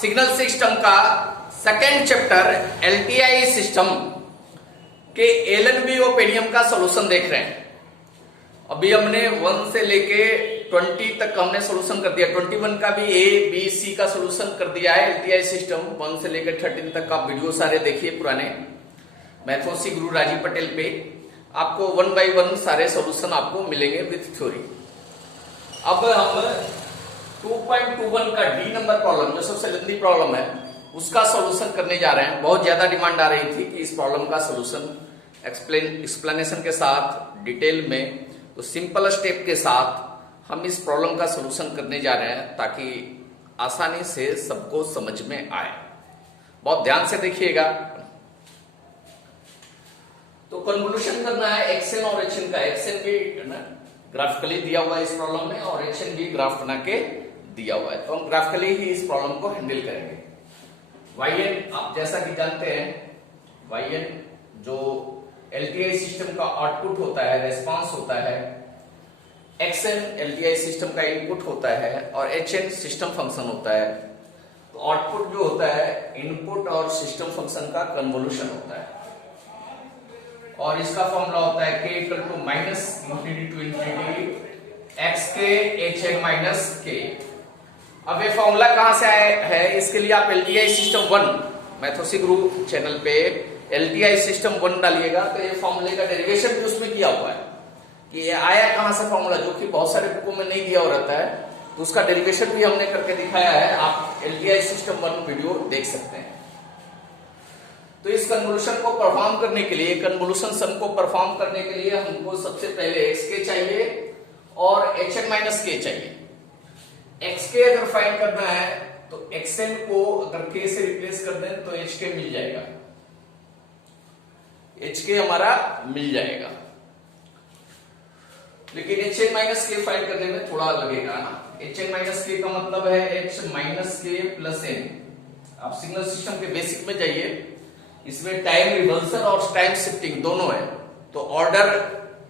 Signal system का second chapter LTI system के LNB ओपेडियम का सॉल्यूशन देख रहे हैं। अभी हमने 1 से लेके 20 तक हमने सॉल्यूशन कर दिया। 21 का भी ए बी सी का सॉल्यूशन कर दिया है। एलटीआई सिस्टम 1 से लेकर 13 तक का वीडियो सारे देखिए पुराने मैथोसी गुरु राजीव पटेल पे। आपको 1 बाय 1 सारे सॉल्यूशन आपको मिलेंगे विथ थ्योरी। अब हम 2.21 का डी नंबर प्रॉब्लम जो सबसे लंबी प्रॉब्लम है उसका सॉल्यूशन करने जा रहे हैं। बहुत ज्यादा डिमांड आ रही थी कि इस प्रॉब्लम का सॉल्यूशन एक्सप्लेनेशन के साथ डिटेल में, तो सिंपल स्टेप के साथ हम इस प्रॉब्लम का सॉल्यूशन करने जा रहे हैं ताकि आसानी से सबको समझ में आए। बहुत ध्यान से देखिएगा। तो कन्वोल्यूशन करना है एक्सएन और एचएन का। एक्सएन भी ग्राफिकली दिया हुआ है इस प्रॉब्लम में और एचएन भी ग्राफ बना के दिया हुआ है। तो हम ग्राफिकली ही इस प्रॉब्लम को हैंडल करेंगे। वाईएन आप जैसा कि जानते हैं, वाईएन जो एलटीआई सिस्टम का आउटपुट होता है, रेस्पॉन्स होता है। एक्सएन एलटीआई सिस्टम का इनपुट होता है और एचएन सिस्टम फंक्शन होता है। तो आउटपुट जो होता है इनपुट और सिस्टम फंक्शन का कन्वोल्यूशन होता है और इसका फॉर्मूला होता है k equal to minus infinity to infinity x k h n minus k. अब ये फॉर्मूला कहां से आया है? इसके लिए आप एलटीआई सिस्टम 1 मैथोसी गुरु चैनल पे एलटीआई सिस्टम 1 डालिएगा तो ये फॉर्मूले का डेरिवेशन भी उसमें किया हुआ है कि ये आया कहां से फॉर्मूला, जो कि बहुत सारे बुकों में नहीं दिया हुआ रहता है। तो उसका डेरिवेशन भी हमने करके दिखाया है। आप एलटीआई सिस्टम 1 वीडियो देख सकते हैं। तो इस कन्वोल्यूशन को परफॉर्म करने के लिए, कन्वोल्यूशन सम को परफॉर्म करने के लिए हमको सबसे पहले एक्स के चाहिए और एच एन माइनस के चाहिए। एक्स के अगर फाइंड करना है तो एक्सएन को अगर के से रिप्लेस कर दें तो एच के मिल जाएगा, एच के हमारा मिल जाएगा। लेकिन एच एन माइनस के फाइंड करने में थोड़ा लगेगा ना। एच एन माइनस के का मतलब है एच माइनस के प्लस एन। आप सिग्नल सिस्टम के बेसिक में जाइए, इसमें टाइम रिवर्सल और टाइम शिफ्टिंग दोनों है। तो ऑर्डर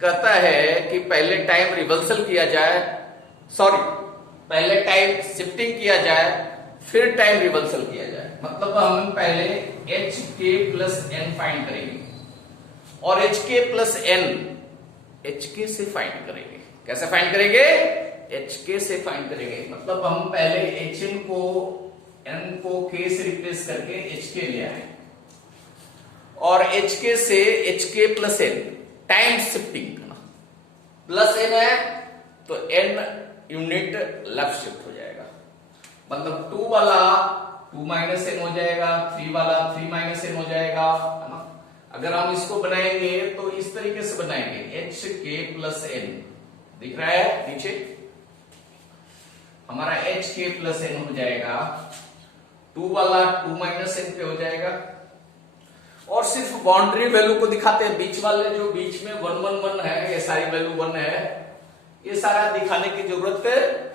कहता है कि पहले टाइम रिवर्सल किया जाए, पहले टाइम शिफ्टिंग किया जाए फिर टाइम रिवर्सल किया जाए। मतलब हम पहले H k plus N find करेंगे और H k plus N H के से फाइंड करेंगे। कैसे फाइंड करेंगे? एच के से फाइंड करेंगे। मतलब हम पहले एच एन को एन को के से रिप्लेस करके एच के ले आए और एच के से h k plus n time shifting plus n है तो एन यूनिट लेफ्ट शिफ्ट हो जाएगा। मतलब 2 वाला 2 माइनस एन हो जाएगा, 3 वाला 3 माइनस एन हो जाएगा, है ना। अगर हम इसको बनाएंगे तो इस तरीके से बनाएंगे, एच के प्लस एन दिख रहा है नीचे, हमारा एच के प्लस एन हो जाएगा। 2 वाला 2 माइनस एन पे हो जाएगा और सिर्फ बाउंड्री वैल्यू को दिखाते हैं। बीच वाले जो बीच में 1 1 1 है, ये सारी वैल्यू 1 है, ये सारा दिखाने की जरूरत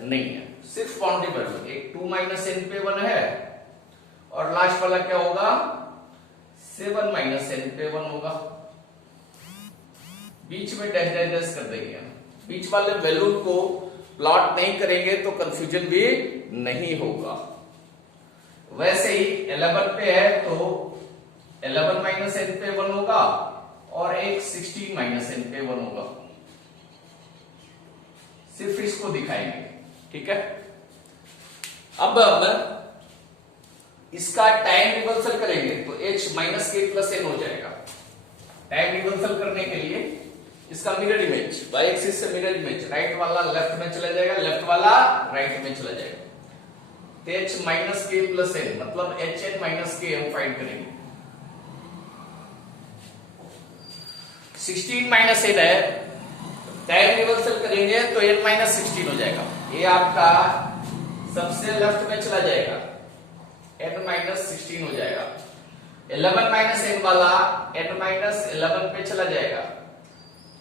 नहीं है। सिर्फ बाउंड्री वैल्यू एक 2 माइनस एन पे 1 है और लास्ट वाला क्या होगा 7 माइनस एन पे 1 होगा। बीच में डैश डैश डैश कर देंगे। बीच वाले वैल्यू को प्लॉट नहीं करेंगे तो कंफ्यूजन भी नहीं होगा। वैसे ही 11 पे है तो 11 माइनस एन पे 1 होगा और एक 16 माइनस एन पे 1 होगा। सिर्फ इसको दिखाएंगे, ठीक है। अब हम इसका टाइम रिवर्सल करेंगे तो h माइनस के प्लस एन हो जाएगा। टाइम रिवर्सल करने के लिए इसका मिरर इमेज, वाई एक्सिस से मिरर इमेज, राइट वाला लेफ्ट में चला जाएगा, लेफ्ट वाला राइट में चला जाएगा। तो h माइनस के प्लस एन मतलब एच एन माइनस के हम फाइंड करेंगे। 16 माइनस एन है, टाइम रिवर्सल करेंगे तो n माइनस 16 हो जाएगा। ये आपका सबसे लेफ्ट में चला जाएगा, n माइनस 16 हो जाएगा। 11 माइनस एन वाला n माइनस 11 पे चला जाएगा।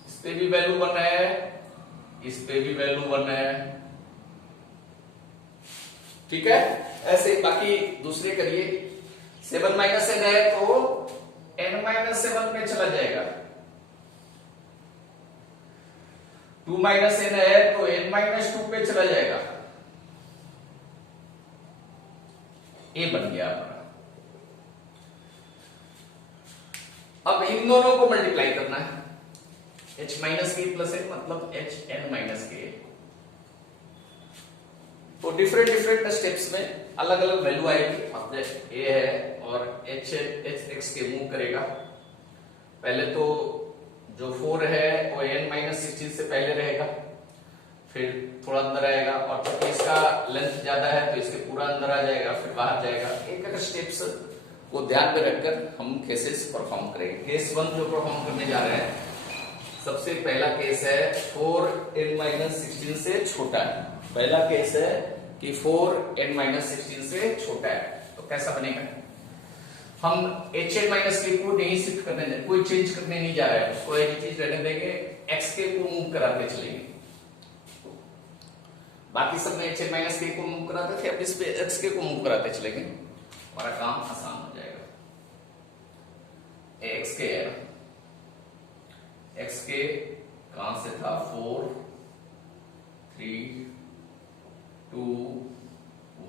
इस पे भी वैल्यू 1 है, इस पे भी वैल्यू 1 है, ठीक है। ऐसे बाकी दूसरे करिए। 7 माइनस एन है तो n माइनस 7 पे चला जाएगा। 2 माइनस एन है तो n माइनस 2 पे चला जाएगा। ए बन गया हमारा। अब इन दोनों को मल्टीप्लाई करना है, h माइनस के प्लस एन मतलब h n माइनस के। तो डिफरेंट डिफरेंट स्टेप्स में अलग अलग वैल्यू आएगी। मतलब ए है और h x के मूव करेगा। पहले तो जो 4 है वो n माइनस 16 से पहले रहेगा, फिर थोड़ा अंदर आएगा, और क्योंकि इसका लेंथ ज्यादा है तो इसके पूरा अंदर आ जाएगा, फिर बाहर जाएगा। एक एक स्टेप्स को ध्यान में रखकर हम केसेस परफॉर्म करेंगे। केस 1 जो परफॉर्म करने जा रहे हैं, सबसे पहला केस है 4n माइनस 16 से छोटा है। पहला केस है कि 4n माइनस 16 से छोटा है, तो कैसा बनेगा? हम hn माइनस के को नहीं शिफ्ट करने देंगे, कोई चेंज करने नहीं जा रहा है, उसको एक चीज रहने देंगे, x के को मूव कराते चलेंगे। बाकी सब में hn माइनस के को मूव कराते थे, अब इस पे x के को मूव कराते चलेंगे, हमारा काम आसान हो जाएगा। x के है, x के कहां से था? 4 3 2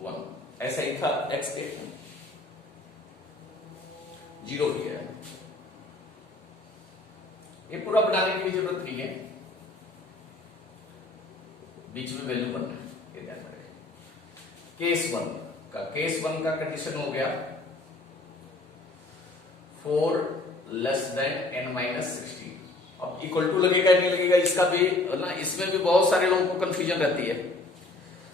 1 ऐसा ही था। x के 0 भी है, ये पूरा बनाने की जरूरत नहीं है, बीच में वैल्यू बनना है, ये ध्यान रखें। केस 1 का कंडीशन हो गया 4 लेस देन n माइनस 16। अब इक्वल टू लगेगा नहीं लगेगा इसका भी ना, इसमें भी बहुत सारे लोगों को कंफ्यूजन रहती है,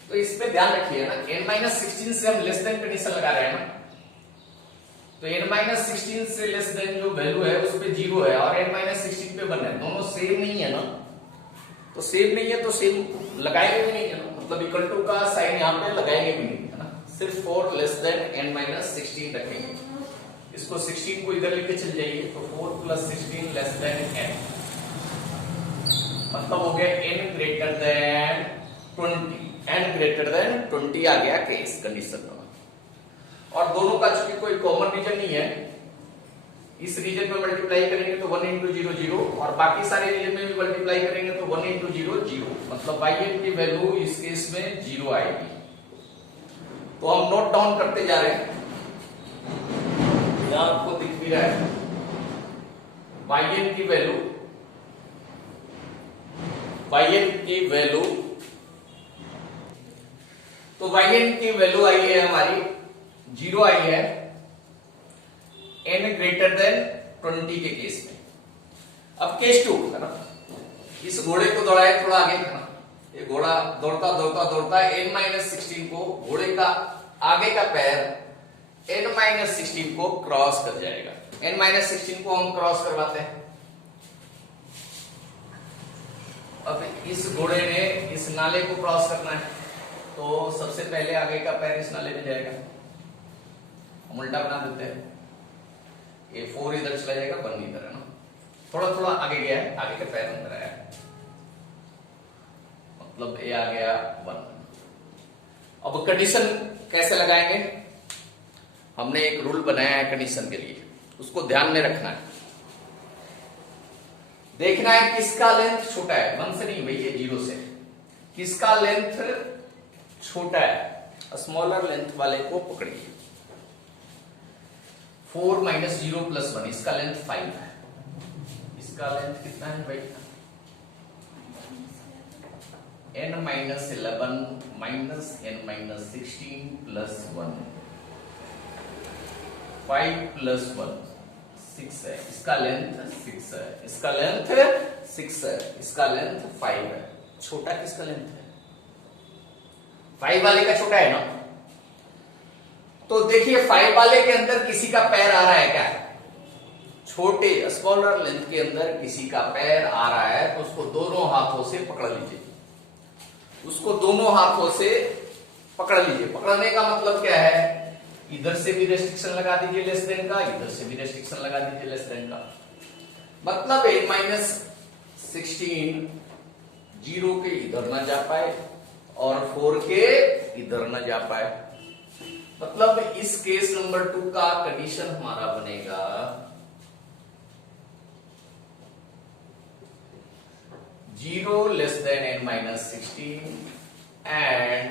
तो इसमें ध्यान रखिए ना, n माइनस 16 से हम लेस देन कंडीशन लगा रहे हैं ना, तो n माइनस 16 से लेस देन जो वैल्यू है उस पे 0 है और n माइनस 16 पे 1 है, दोनों सेम नहीं है ना, तो सेम नहीं है तो सेम लगाएंगे भी नहीं है ना, मतलब इक्वल टू का साइन यहाँ पे लगाएंगे भी नहीं है ना, सिर्फ 4 लेस देन n माइनस 16 रखेंगे। इसको 16 को इधर लेके चल जाइए, तो 4 प्लस 16 लेस देन n, मतलब हो गया n greater then 20, n greater then 20 आ गया केस कंडीशन में। और दोनों का चूंकि कोई कॉमन रीजन नहीं है, इस रीजन में मल्टीप्लाई करेंगे तो 1 इंटू 0 0, और बाकी सारे रीजन में भी मल्टीप्लाई करेंगे तो 1 इंटू 0 0, मतलब yn की वैल्यू इस केस में 0 आएगी। तो हम नोट डाउन करते जा रहे हैं, यहां आपको दिख भी रहा है yn की वैल्यू, तो yn की वैल्यू आई है हमारी 0 आई है n ग्रेटर देन 20 के केस में। अब केस 2 है ना, इस घोड़े को दौड़ाए थोड़ा आगे है ना, ये घोड़ा दौड़ता दौड़ता दौड़ता n माइनस 16 को, घोड़े का आगे का पैर n माइनस 16 को क्रॉस कर जाएगा। n माइनस 16 को हम क्रॉस करवाते हैं। अब इस घोड़े ने इस नाले को क्रॉस करना है, तो सबसे पहले आगे का पैर इस नाले में जाएगा, हम उल्टा बना देते हैं, ये 4 इधर चला जाएगा, 1 इधर है ना, थोड़ा थोड़ा आगे गया है, आगे का पैर अंदर आया, मतलब ये आ गया 1। अब कंडीशन कैसे लगाएंगे? हमने एक रूल बनाया है कंडीशन के लिए, उसको ध्यान में रखना है, देखना है किसका लेंथ छोटा है, 1 से नहीं भैया 0 से, किसका लेंथ छोटा है, स्मॉलर लेंथ वाले को पकड़िए। 4 माइनस 0 प्लस 1, इसका लेंथ 5 है, इसका लेंथ कितना है भाई? n minus 11 minus n minus 16 plus 1, 5 plus 1 6 है, इसका लेंथ 6 है, इसका लेंथ 6 है, इसका लेंथ 5 है। छोटा किसका लेंथ है? 5 वाले का छोटा है ना, तो देखिए 5 वाले के अंदर किसी का पैर आ रहा है क्या? छोटे स्मॉलर लेंथ के अंदर किसी का पैर आ रहा है, तो उसको दोनों हाथों से पकड़ लीजिए, उसको दोनों हाथों से पकड़ लीजिए। पकड़ने का मतलब क्या है? इधर से भी रेस्ट्रिक्शन लगा दीजिए लेस देन का, इधर से भी रेस्ट्रिक्शन लगा दीजिए लेस देन का, मतलब n माइनस 16 0 के इधर ना जा पाए और 4 के इधर ना जा पाए, मतलब इस केस नंबर 2 का कंडीशन हमारा बनेगा 0 less than n minus 16 and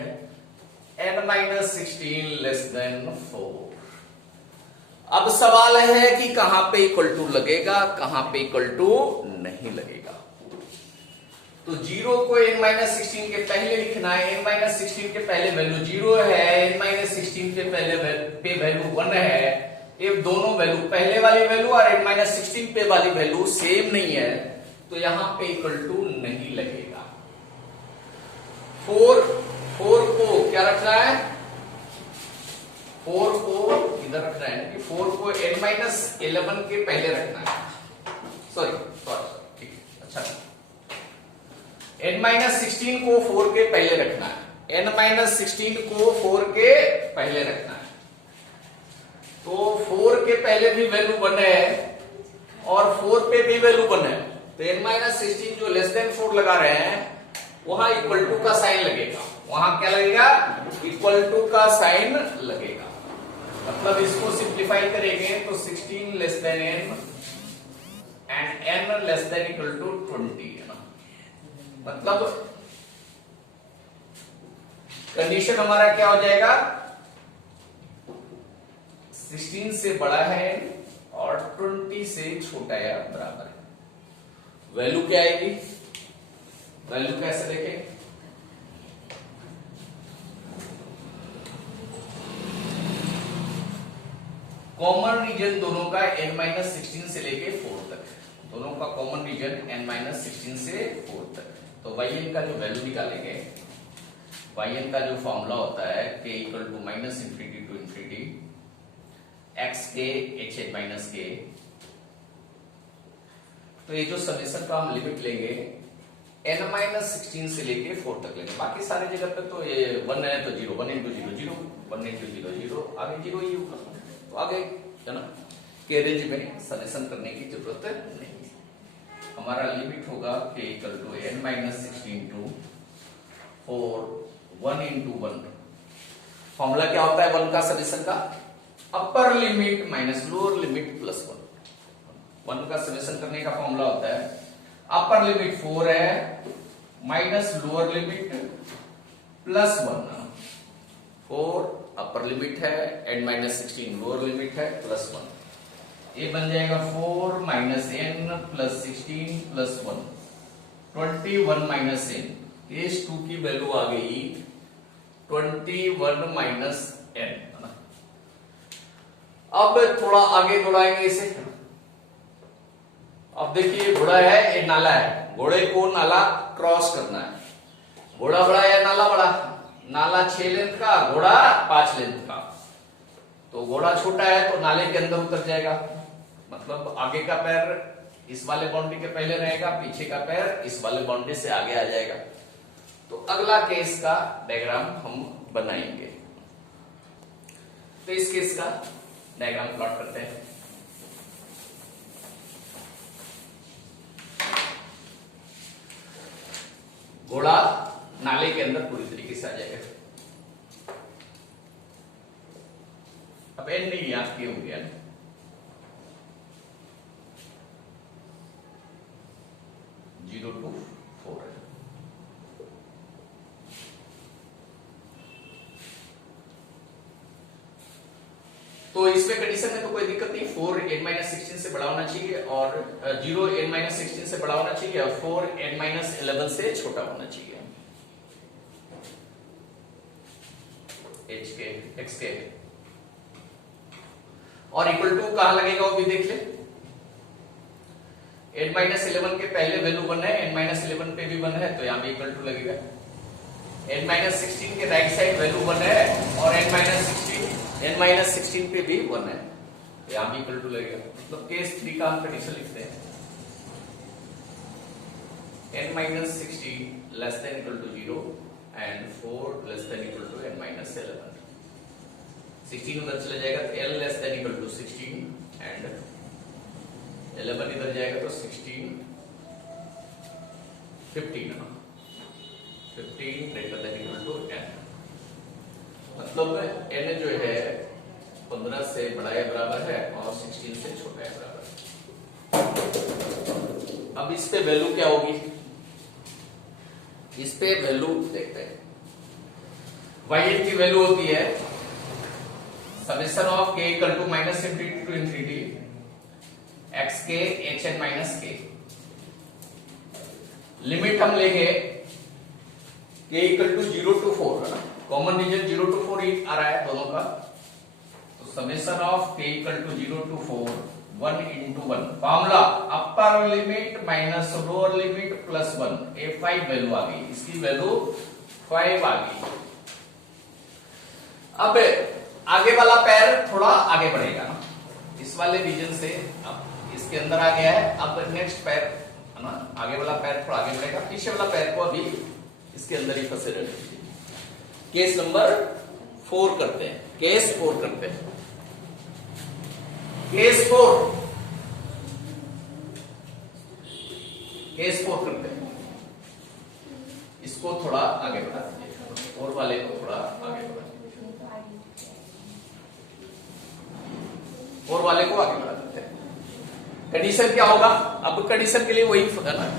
n minus 16 less then 4। अब सवाल है कि कहां पे इक्वल टू लगेगा, कहां पे इक्वल टू नहीं लगेगा। तो 0 को n माइनस 16 के पहले लिखना है। n माइनस 16 के पहले वैल्यू 0 है, n माइनस 16 के पहले पे वैल्यू 1 है। ये दोनों वैल्यू, पहले वाली वैल्यू और n माइनस 16 पे वाली वैल्यू सेम नहीं है, तो यहां पे इक्वल टू नहीं लगेगा। 4 को क्या रखना है, 4 को इधर रखना है कि 4 को n माइनस 11 के पहले रखना है। सॉरी ठीक है, अच्छा। n माइनस 16 को 4 के पहले रखना है, n माइनस 16 को 4 के पहले रखना है। तो 4 के पहले भी वैल्यू 1 है और 4 पे भी वैल्यू 1 है, तो n माइनस 16 जो लेस देन 4 लगा रहे हैं वहां इक्वल टू का साइन लगेगा। वहां क्या लगेगा, इक्वल टू का साइन लगेगा। मतलब इसको सिंप्लीफाई करेंगे तो 16 less than n and n less than equal to 20 है ना। मतलब कंडीशन हमारा क्या हो जाएगा, 16 से बड़ा है और 20 से छोटा या बराबर है। वैल्यू क्या आएगी, वैल्यू कैसे देखें, कॉमन रीजन दोनों का n माइनस 16 से लेके 4 तक, दोनों का कॉमन रीजन n माइनस 16 से 4 तक। तो yn का जो वैल्यू निकालेंगे, yn का जो फॉर्मूला होता है k equal to minus infinity to infinity x k h n minus k. तो ये जो समेशन का हम लिमिट लेंगे n माइनस 16 से लेके 4 तक लेंगे। बाकी सारे जगह पे तो ये 1 है तो 0, 1 इंटू 0 0, 1 इंटू 0 0, आगे 0 ही होगा। तो आगे है ना के रेंज में समेशन करने की जरूरत नहीं है। हमारा लिमिट होगा k equal to n minus 16 to 4, 1 into 1। Formula क्या होता है 1 का समेशन का, upper limit minus lower limit plus 1। 1 का समेशन करने का फॉर्मूला होता है अपर लिमिट 4 है minus lower limit plus 1। 4 upper limit है, n माइनस 16 लोअर लिमिट है, प्लस 1। ये बन जाएगा 4 minus n plus 16 plus 1, 21 minus n। Case 2 की वैल्यू आ गई 21 माइनस n। अब थोड़ा आगे बढ़ाएंगे इसे। अब देखिए घोड़ा है, ये नाला है, घोड़े को नाला क्रॉस करना है। घोड़ा बड़ा या नाला बड़ा, नाला 6 लेंथ का, घोड़ा 5 लेंथ का। तो घोड़ा छोटा है तो नाले के अंदर उतर जाएगा, मतलब आगे का पैर इस वाले बाउंड्री के पहले रहेगा, पीछे का पैर इस वाले बाउंड्री से आगे आ जाएगा। तो अगला केस का डायग्राम हम बनाएंगे। तो इस केस का डायग्राम प्लॉट करते हैं। घोड़ा नाले के अंदर पूरी तरीके से आ जाएगा। अब एन नहीं याद किए होंगे, 0 to 4 है। तो इसमें कंडीशन में तो कोई दिक्कत नहीं, 4 n माइनस 16 से बड़ा होना चाहिए और 0 n माइनस 16 से बड़ा होना चाहिए और 4 n माइनस 11 से छोटा होना चाहिए। h के x के और इक्वल टू कहां लगेगा वो भी देख ले। n माइनस 11 के पहले वैल्यू 1 है, n माइनस 11 पे भी 1 है, तो यहां भी इक्वल टू लगेगा। n माइनस 16 के राइट साइड वैल्यू 1 है और n माइनस 16 पे भी 1 है, तो यहां भी इक्वल टू लगेगा। मतलब केस 3 का हम कंडीशन लिखते हैं n minus 16 less than equal to 0 and 4 less than equal to n minus 11। 16 उधर चला जाएगा तो l less than equal to 16 and 11 इधर जाएगा तो 16 15 ग्रेटर देन इक्वल टू 10। मतलब n जो है 15 से बड़ा या बराबर है और 16 से छोटा या बराबर है। अब इस पे वैल्यू क्या होगी, इस पे वैल्यू देखते हैं। y की वैल्यू होती है summation of k equal to minus infinity to infinity x k h n minus k. Limit हम लेंगे k इक्वल टू 0 टू 4 है ना, कॉमन रीजन 0 टू 4 ही आ रहा है दोनों का, तो summation of k equal to 0 to 4 1 into 1 formula upper limit minus lower limit plus 1, ये 5 वैल्यू आ गई, इसकी वैल्यू 5 आ गई। अब आगे वाला पैर थोड़ा आगे बढ़ेगा ना, इस वाले रीजन से अब इसके अंदर आ गया है, अब नेक्स्ट पैर है ना, आगे वाला पैर थोड़ा आगे बढ़ेगा, पीछे वाला पैर को अभी इसके अंदर ही फंसे रहेंगे। केस नंबर 4 करते हैं, केस 4 करते हैं। केस 4 करते हैं, इसको थोड़ा आगे बढ़ा दीजिए और वाले को थोड़ा आगे बढ़ा और वाले को आगे बढ़ा देते हैं। कंडीशन क्या होगा, अब कंडीशन के लिए वही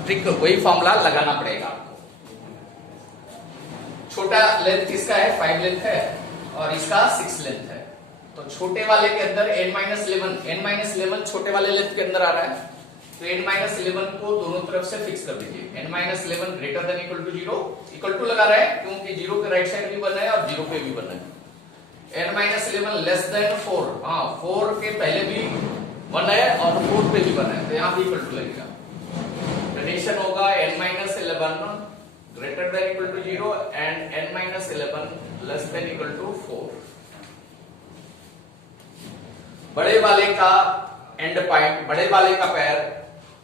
ट्रिक, वही फॉर्मूला लगाना पड़ेगा आपको। छोटा लेंथ किसका है, 5 लेंथ है और इसका 6 लेंथ है, तो छोटे वाले के अंदर n-11 छोटे वाले लेंथ के अंदर आ रहा है, तो n-11 को दोनों तरफ से फिक्स कर दीजिए। n-11 greater than equal to 0, equal to लगा रहा है क्योंकि 0 के राइट साइड भी बना है और 0 पे भी बना है। n-11 लेस देन 4, हाँ 4 के पहले भी बना है और 4 पे भी बना है, तो यहां भी इक्वल टू लगेगा। कंडीशन होगा n-11 greater than equal to 0 and n-11 less than equal to 4। बड़े वाले का एंड पॉइंट, बड़े वाले का पैर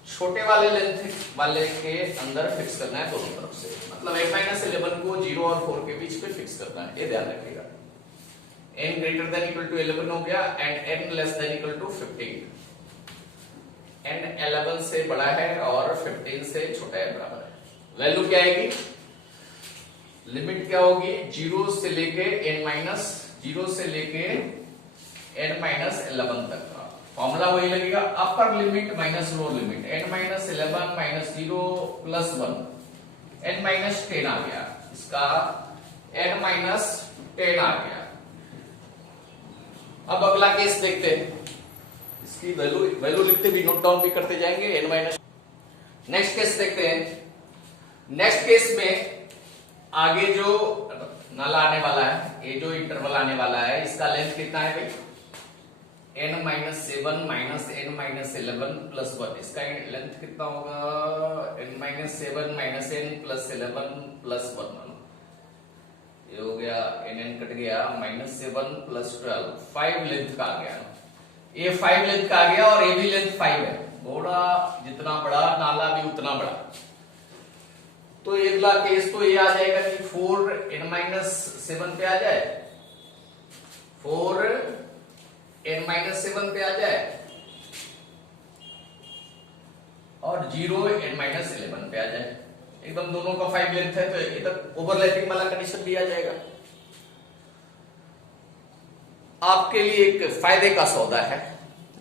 छोटे वाले लेंथ वाले के अंदर फिक्स करना है दोनों तरफ से, मतलब n-11 को 0 और 4 के बीच पे फिक्स करना है, ये ध्यान रखिएगा। n greater than equal to 11 हो गया and n less than equal to 15, n 11 से बड़ा है और 15 से छोटा है, बराबर है। वैल्यू क्या आएगी, लिमिट क्या होगी, 0 से लेके n-11 तक का फॉर्मूला वही लगेगा, अपर limit minus lower limit, n-11 minus 0 plus 1, n-10 आ गया, इसका n-10 आ गया। अब अगला केस देखते हैं, इसकी वैल्यू लिखते भी, नोट डाउन भी करते जाएंगे, n-। नेक्स्ट केस देखते हैं। नेक्स्ट केस में आगे जो नाला आने वाला है, ये जो इंटरवल आने वाला है, इसका लेंथ कितना है भाई, n-7 माइनस n-11 प्लस 1, इसका लेंथ कितना होगा, n-7 minus n plus 11 plus 1, ये हो गया, n कट गया, -7 प्लस 12, 5 लेंथ का आ गया, ये 5 लेंथ का आ गया और ये भी लेंथ 5 है, घोड़ा जितना बड़ा नाला भी उतना बड़ा, तो अगला केस तो ये आ जाएगा कि 4n-7 पे आ जाए, 4n-7 पे आ जाए और 0n-11 पे आ जाए, एकदम दोनों का 5 लेंथ है, तो इधर ओवरलैपिंग वाला कंडीशन भी आ जाएगा। आपके लिए एक फायदे का सौदा है,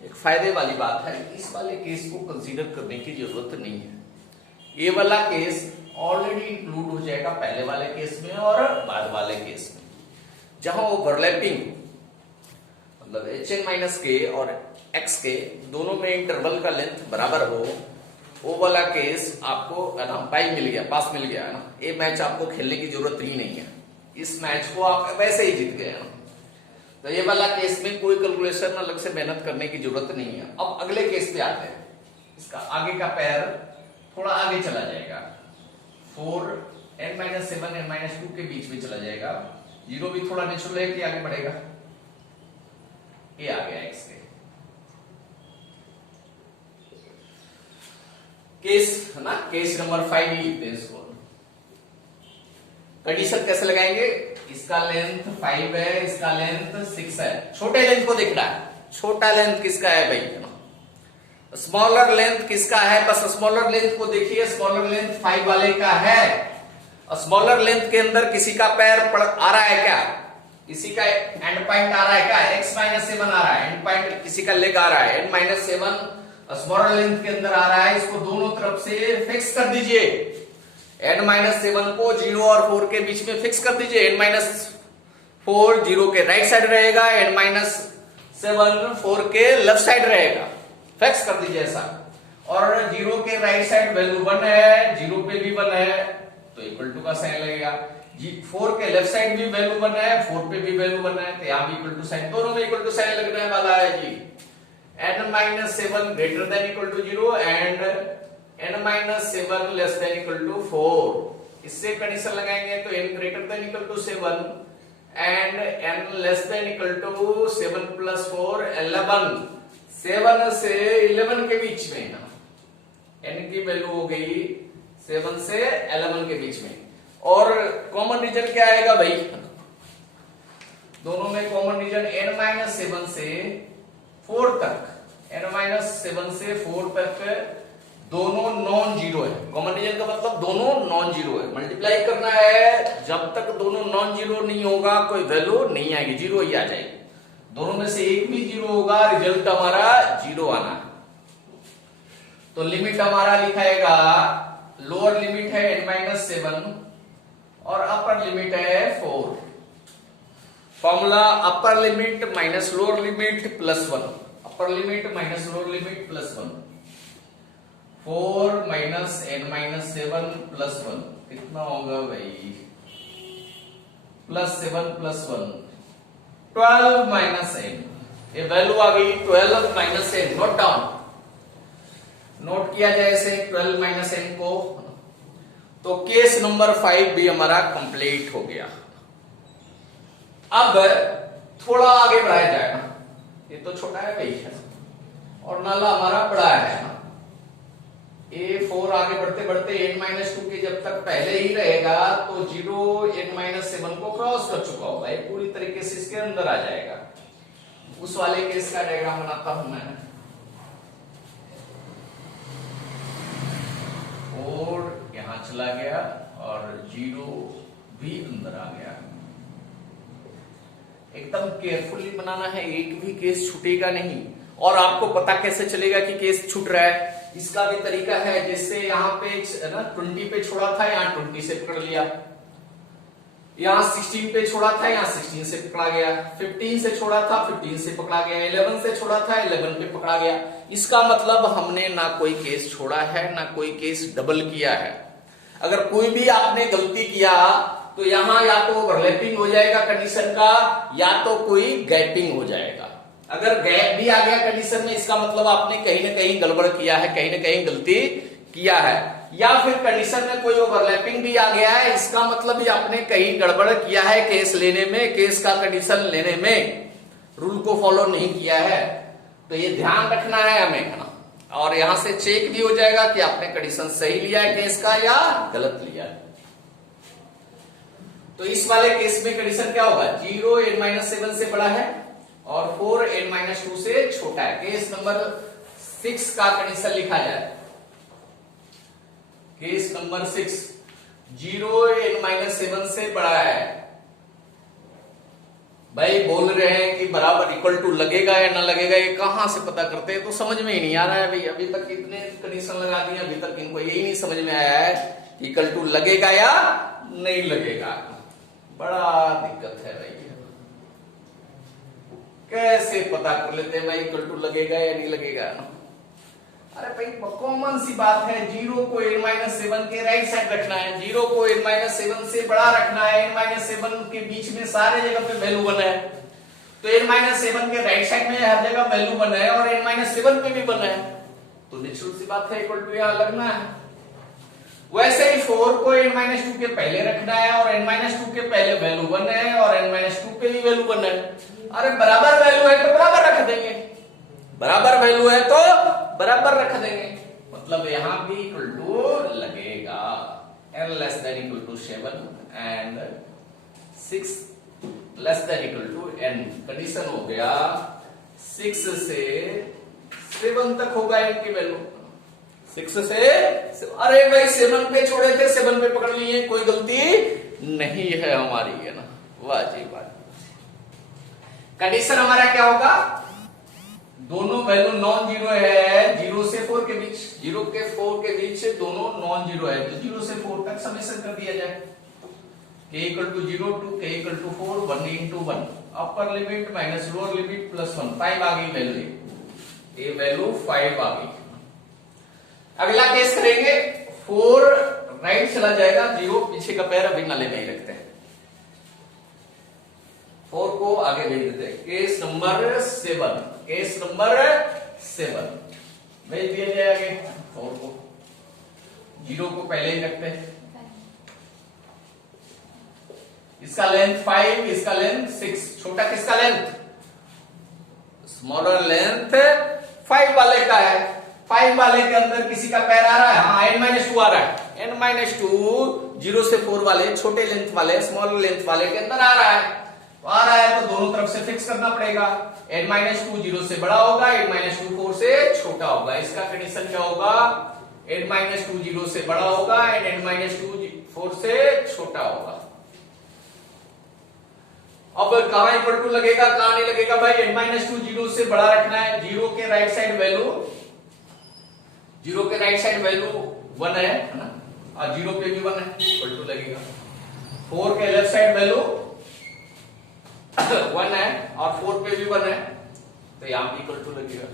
एक फायदे वाली बात है, इस वाले केस को कंसीडर करने की जरूरत नहीं है। ये वाला केस ऑलरेडी इंक्लूड हो जाएगा पहले वाले केस में और बाद वाले केस में, जहां ओवरलैपिंग मतलब hn-k और x दोनों में इंटरवल का लेंथ बराबर हो, वो वाला केस आपको है ना, पाई मिल गया, पास मिल गया है ना, ये मैच आपको खेलने की जरूरत ही नहीं है, इस मैच को आप वैसे ही जीत गए ना, तो ये वाला केस में कोई कैलकुलेशन अलग से मेहनत करने की जरूरत नहीं है। अब अगले केस पे आते हैं, इसका आगे का पैर थोड़ा आगे चला जाएगा, 4n-7 n-2 के बीच में चला जाएगा, 0 भी थोड़ा नेचुरल है कि आगे बढ़ेगा, ये आ गया x के केस है ना, केस नंबर 5 ही लिखते हैं इसको। कंडीशन कैसे लगाएंगे, इसका लेंथ 5 है, इसका लेंथ 6 है, छोटे लेंथ को देखना है, छोटा लेंथ किसका है भाई, स्मॉलर लेंथ किसका है, बस स्मॉलर लेंथ को देखिए, स्मॉलर लेंथ 5 वाले का है, स्मॉलर लेंथ के अंदर किसी का पैर आ रहा है क्या, किसी का एंड पॉइंट आ रहा है क्या, x-7 आ रहा है, एंड पॉइंट किसी का लेग आ रहा है, n-7 स्मॉलर लेंथ के अंदर आ रहा है, इसको दोनों तरफ से फिक्स कर दीजिए, n-7 को 0 और 4 के बीच में फिक्स कर दीजिए, n- 4 जीरो के राइट साइड रहेगा, n माइनस 7 4 के लेफ्ट साइड रहेगा। फिक्स कर दीजिए ऐसा। और जीरो के राइट साइड वैल्यू 1 है, जीरो पे भी 1 है तो इक्वल टू का साइन लगेगा। 4 के लेफ्ट साइड भी वैल्यू 1 है, 4 पे भी वैल्यू 1 है, तो यहां भी इक्वल टू साइन, दोनों में इक्वल टू साइन लगने वाला है जी। n minus 7 greater than equal to 0 and n minus 7 less than equal to 4। इससे कंडीशन लगाएंगे तो n greater than equal to 7 and n less than equal to 7 plus 4 11। 7 से 11 के बीच में ना n की वैल्यू हो गई 7 से 11 के बीच में। और कॉमन रीजन क्या आएगा भाई, दोनों में कॉमन रीजन n माइनस 7 से 4 तक, n माइनस 7 से 4 तक दोनों नॉन जीरो है। कॉमन रीजन का मतलब दोनों नॉन जीरो है। मल्टीप्लाई करना है, जब तक दोनों नॉन जीरो नहीं होगा कोई वैल्यू नहीं आएगी, जीरो ही आ जाएगी। दोनों में से एक भी जीरो होगा, रिजल्ट हमारा जीरो आना है। तो लिमिट हमारा लिखाएगा, लोअर लिमिट है n माइनस 7 और अपर लिमिट है 4। Formula upper limit minus lower limit plus 1, upper limit minus lower limit plus 1। 4 minus n minus 7 plus 1 कितना होगा भाई, प्लस 7 प्लस 1 12 माइनस n। ये वैल्यू आ गई 12 minus n। Note down, note किया जाए इसे 12 माइनस n को। तो केस नंबर 5 भी हमारा कंप्लीट हो गया। अब थोड़ा आगे बढ़ाया जाएगा, ये तो छोटा है भाई और नाला हमारा बड़ा है ना। A4 आगे बढ़ते बढ़ते n माइनस 2 के जब तक पहले ही रहेगा तो 0 n माइनस 7 को क्रॉस कर चुका होगा, ये पूरी तरीके से इसके अंदर आ जाएगा। उस वाले केस का डायग्राम बनाता हूं मैं, और यहां चला गया और 0 भी अंदर आ गया। एकदम केयरफुली बनाना है, एक भी केस छूटेगा नहीं। और आपको पता कैसे चलेगा कि केस छूट रहा है, इसका भी तरीका है। जैसे यहाँ पे ना 20 पे छोड़ा था, यहाँ 20 से पकड़ लिया, यहाँ 16 पे छोड़ा था, यहाँ 16 से पकड़ा गया, 15 से छोड़ा था 15 से पकड़ा गया, 11 से छोड़ा था 11 पे पकड़ा गया। इसका मतलब हमने ना कोई केस छोड़ा है ना कोई केस डबल किया है। अगर कोई भी आपने गलती किया तो यहाँ या तो ओवरलैपिंग हो जाएगा कंडीशन का, या तो कोई गैपिंग हो जाएगा। अगर गैप भी आ गया कंडीशन में, इसका मतलब आपने कहीं ना कहीं गड़बड़ किया है, कहीं ना कहीं गलती किया है। या फिर कंडीशन में कोई ओवरलैपिंग भी आ गया है, इसका मतलब भी आपने कहीं गड़बड़ किया है केस लेने में, केस का कंडीशन लेने में रूल को फॉलो नहीं किया है। तो ये ध्यान रखना है हमें ना। और यहां से चेक भी हो जाएगा कि आपने कंडीशन सही लिया है केस का या गलत लिया है। तो इस वाले केस में कंडीशन क्या होगा, 0 n माइनस 7 से बड़ा है और 4 n माइनस 2 से छोटा है। केस नंबर 6 का कंडीशन लिखा जाए, केस नंबर 6 0 n माइनस 7 से बड़ा है। भाई बोल रहे हैं कि बराबर इक्वल टू लगेगा या ना लगेगा, ये कहां से पता करते हैं, तो समझ में ही नहीं आ रहा है भाई। अभी तक इतने कंडीशन लगा दिए, अभी तक इनको यही नहीं समझ में आया है इक्वल टू लगेगा या नहीं लगेगा। बड़ा दिक्कत है भाई, कैसे पता कर लेते हैं भाई इक्वल टू लगेगा या नहीं लगेगा। अरे भाई कॉमन सी बात है, 0 को n माइनस 7 के राइट साइड रखना है, 0 को n माइनस 7 से बड़ा रखना है, n माइनस 7 के बीच में सारे जगह पे वैल्यू 1 है, तो n माइनस 7 के राइट साइड में हर जगह वैल्यू 1 है और n माइनस 7 पे भी 1 है, तो नेचुरल सी बात है इक्वल टू यहां लगना है। वैसे ही 4 को n माइनस 2 के पहले रखना है और n माइनस 2 के पहले वैल्यू 1 है और n माइनस 2 पे भी वैल्यू 1 है। अरे बराबर वैल्यू है तो बराबर रख देंगे, बराबर वैल्यू है तो बराबर रख देंगे, मतलब यहां भी इक्वल टू लगेगा। n less than equal to 7 and 6 less than equal to n। Condition हो गया 6 से 7 तक होगा n की वैल्यू, 6 से। अरे भाई 7 पे छोड़े थे, 7 पे पकड़ लिए, कोई गलती नहीं है हमारी, है ना। वाह जी वाह। कंडीशन हमारा क्या होगा, दोनों वैल्यू नॉन जीरो है, 0 से 4 के बीच, 0 के 4 के बीच दोनों नॉन जीरो है, तो 0 से 4 तक समेशन कर दिया जाए। k equal to 0 to k equal to 4 1 into 1 upper limit minus lower limit plus 1 5 आ गई वैल्यू, ये वैल्यू 5 आ गई। अगला केस करेंगे 4 राइट चला जाएगा, 0 पीछे का पैर अभी नाले में ही रखते हैं, 4 को आगे भेज देते हैं। केस नंबर 7, केस नंबर 7 भेज दिया जाए आगे 4 को, 0 को पहले ही रखते हैं। इसका लेंथ 5, इसका लेंथ 6, छोटा किसका लेंथ, स्मॉलर लेंथ 5 वाले का है। 5 वाले के अंदर किसी का पैर आ रहा है, हाँ n-2 आ रहा है, n-2 0 से 4 वाले छोटे लेंथ वाले स्मॉलर लेंथ वाले के अंदर आ रहा है, तो आ रहा है तो दोनों तरफ से फिक्स करना पड़ेगा। n-2 0 से बड़ा होगा, n-2 4 से छोटा होगा। इसका कंडीशन क्या होगा, n-2 0 से बड़ा होगा एंड n-2 4 से छोटा होगा। अब कहां इक्वल टू लगेगा, कहां नहीं लगेगा भाई, n-2 0 से बड़ा रखना है, 0 के राइट साइड वैल्यू 1 है ना, और 0 पे भी 1 है, इक्वल टू लगेगा। 4 के लेफ्ट साइड वैल्यू 1 है और 4 पे भी 1 है, तो यहां भी इक्वल टू लगेगा।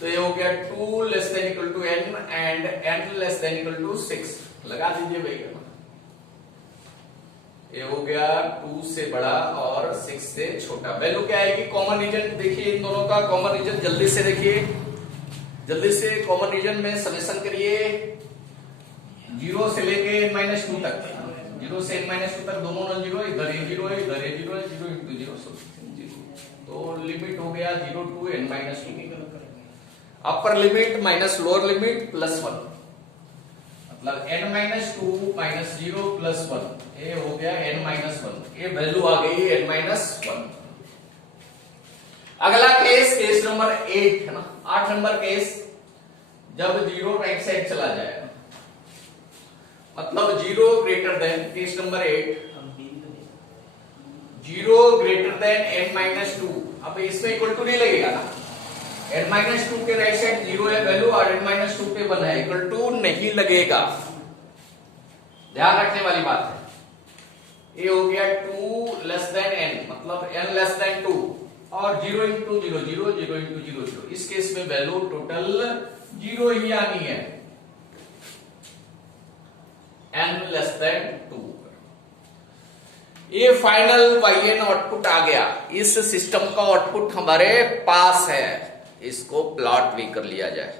तो ये हो गया 2 less than equal to n and n less than equal to 6, लगा दीजिए भैया। ये हो गया 2 से बड़ा और 6 से छोटा। वैल्यू क्या आएगी, कॉमन रीजन देखिए इन दोनों का, कॉमन रीजन जल्दी से देखिए, जल्दी से कॉमन रीजन में समेशन करिए। 0 से लेके n-2 तक, 0 से n-2 तक दोनों नॉन जीरो, इधर ये 0 है, इधर ये 0 है, 0 into 0 तो लिमिट हो गया 0 to n-2, upper limit minus lower limit plus 1, मतलब n-2 माइनस 0 प्लस 1, ये हो गया n-1, ये वैल्यू आ गई n-1। अगला केस, केस नंबर 8 है ना, 8 नंबर केस, जब 0 राइट साइड चला जाएगा, मतलब 0 greater than, case number 8 0 greater than n-2, अब इसमें इक्वल टू नहीं लगेगा ना, n-2 के राइट साइड 0 है वैल्यू और n-2 पे 1 है, इक्वल टू नहीं लगेगा, ध्यान रखने वाली बात है। ये हो गया 2 लेस देन n, मतलब n लेस देन 2 और 0 into 0 0 0 into 0 0, इस केस में वैल्यू टोटल 0 ही आनी है, n लेस देन 2। ये फाइनल yn आउटपुट आ गया, इस सिस्टम का आउटपुट हमारे पास है, इसको प्लॉट भी कर लिया जाए।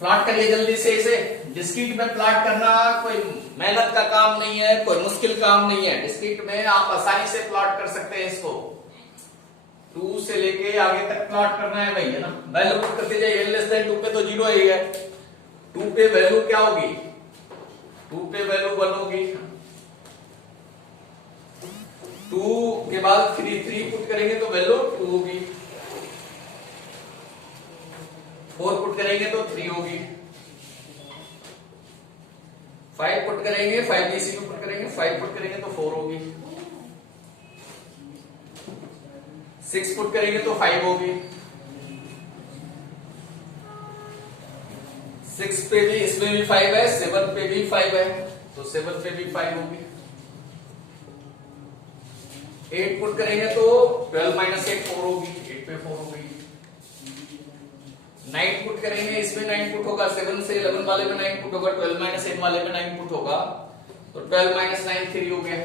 प्लॉट करिए जल्दी से इसे, डिस्क्रीट में प्लॉट करना कोई मेहनत का काम नहीं है, कोई मुश्किल काम नहीं है, डिस्क्रीट में आप आसानी से प्लॉट कर सकते हैं इसको। 2 से लेके आगे तक प्लॉट करना है भाई, है ना, वैल्यू पुट करते जाइए, n लेस देन 2 पे तो 0 ही है, 2 पे वैल्यू क्या होगी, 2 पे वैल्यू 1 होगी, 2 के बाद 3 पुट करेंगे तो वैल्यू 2 होगी, 4 पुट करेंगे तो 3 होगी, 5 पुट करेंगे, 5 इसी में पुट करेंगे, 5 पुट करेंगे तो 4 होगी, 6 पुट करेंगे तो 5 होगी, 6 पे भी, इसमें भी 5 है, 7 पे भी 5 है, तो 7 पे भी 5 होगी, 8 पुट करेंगे तो 12 माइनस 8 4 होगी, 8 पे 4 होगी, 9 पुट करेंगे, इसमें 9 पुट होगा, 7 से 11 वाले में 9 पुट होगा, 12 माइनस 8 वाले में 9 पुट होगा, तो 12 माइनस 9 3 हो गया,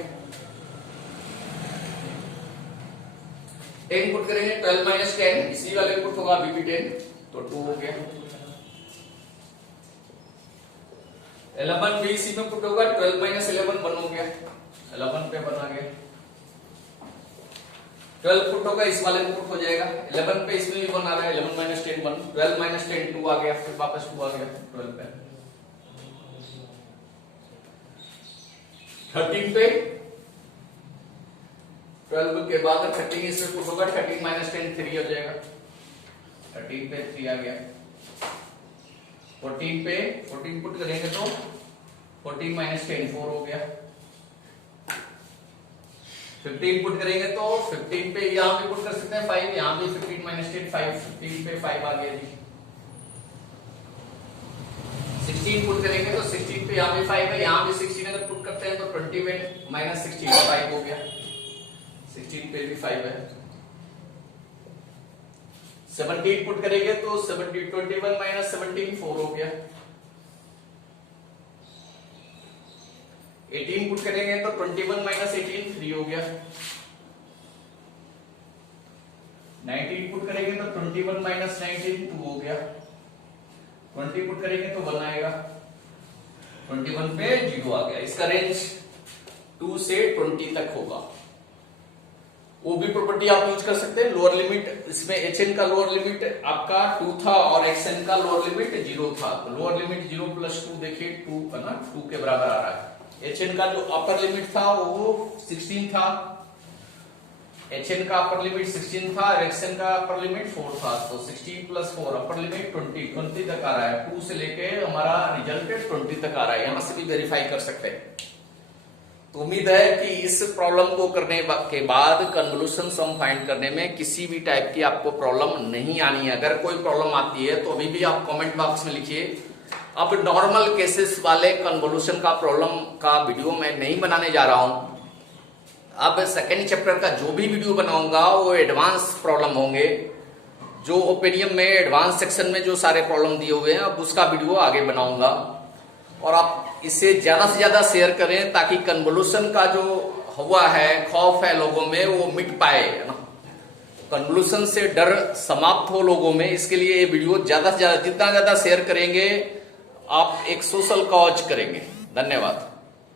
10 पुट करेंगे, 12 माइनस 10 इसी वाले पुट होगा, अभी भी 10, तो 2 हो गया, 11 भी इसी में पुट होगा, 12 माइनस 11 1 हो गया, 11 पे 1 आ गया, 12 पुट होगा, इस वाले में पुट हो जाएगा, 11 पे इसमें भी 1 आ रहा है, 11 माइनस 10 1, 12 माइनस 10 2 आ गया, फिर वापस 2 आ गया 12 पे, 13 पे 12 के बाद 13 इसमें पुट होगा, 13 माइनस 10 3 हो जाएगा, 13 पे 3 आ गया, 14 पे 14 पुट करेंगे तो 14 माइनस 10 4 हो गया, 15 पुट करेंगे तो 15 पे यहां भी पुट कर सकते हैं 5, यहां भी 15 माइनस 10 5, 15 पे 5 आ गया जी, 16 पुट करेंगे तो 16 पे यहाँ भी 5 है, यहाँ भी 16 अगर पुट करते हैं तो 20 में माइनस 16 5 हो गया, 16 पे भी 5 है। 17 पुट करेंगे तो 21 माइनस 17 4 हो गया। 18 पुट करेंगे तो 21 माइनस 18 3 हो गया। 19 पुट करेंगे तो 21 माइनस 19 2 हो गया। 20 पुट करेंगे तो 1 आएगा, 21 पे 0 आ गया। इसका रेंज 2 से 20 तक होगा। वो भी प्रॉपर्टी आप यूज कर सकते हैं। लोअर लिमिट, इसमें hn का लोअर लिमिट आपका 2 था और xn का लोअर लिमिट 0 था, तो लोअर लिमिट 0 प्लस 2 देखिए 2 है ना, 2 के बराबर आ रहा है। hn का जो अपर लिमिट था वो 16 था, hn का अपर लिमिट 16 था और xn का अपर लिमिट 4 था, तो 16 प्लस 4 अपर लिमिट 20 तक आ रहा है। 2 से लेके हमारा रिजल्ट 20 तक आ रहा है, यहां से भी वेरीफाई कर सकते हैं। तो उम्मीद है कि इस प्रॉब्लम को करने के बाद कन्वोल्यूशन सम फाइंड करने में किसी भी टाइप की आपको प्रॉब्लम नहीं आनी है। अगर कोई प्रॉब्लम आती है तो अभी भी आप कमेंट बॉक्स में लिखिए। अब नॉर्मल केसेस वाले कन्वोल्यूशन का प्रॉब्लम का वीडियो मैं नहीं बनाने जा रहा हूं। अब सेकेंड चैप्टर का जो भी वीडियो बनाऊंगा वो एडवांस प्रॉब्लम होंगे, जो ओपेनियम में एडवांस सेक्शन में जो सारे प्रॉब्लम दिए हुए हैं, अब उसका वीडियो आगे बनाऊंगा। और आप इसे ज्यादा से ज्यादा शेयर करें ताकि कन्वोल्यूशन का जो हुआ है खौफ है लोगों में वो मिट पाए, है ना, कन्वोल्यूशन से डर समाप्त हो लोगों में। इसके लिए ये वीडियो ज्यादा से ज्यादा, जितना ज्यादा शेयर करेंगे आप एक सोशल कॉज करेंगे। धन्यवाद।